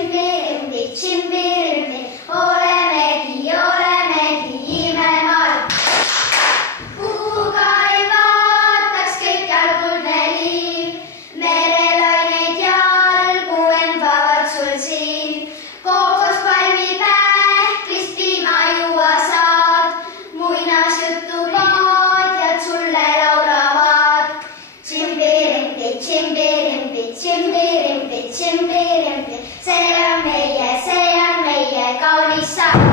tšimbirimbi, tšimbirimbi, olemegi imemaailm. Kuhu ka ei vaataks kõikjal kuldne liiv, merelaineid jalgu embavad sul siin. Kookospalmi pähklist piima juua saad, muinasjuttu laadjad sulle laulavad. Tšimbirimbi, tšimbirimbi, tšimbirimbi, tšimbirimbi, see on meie kaunis saar.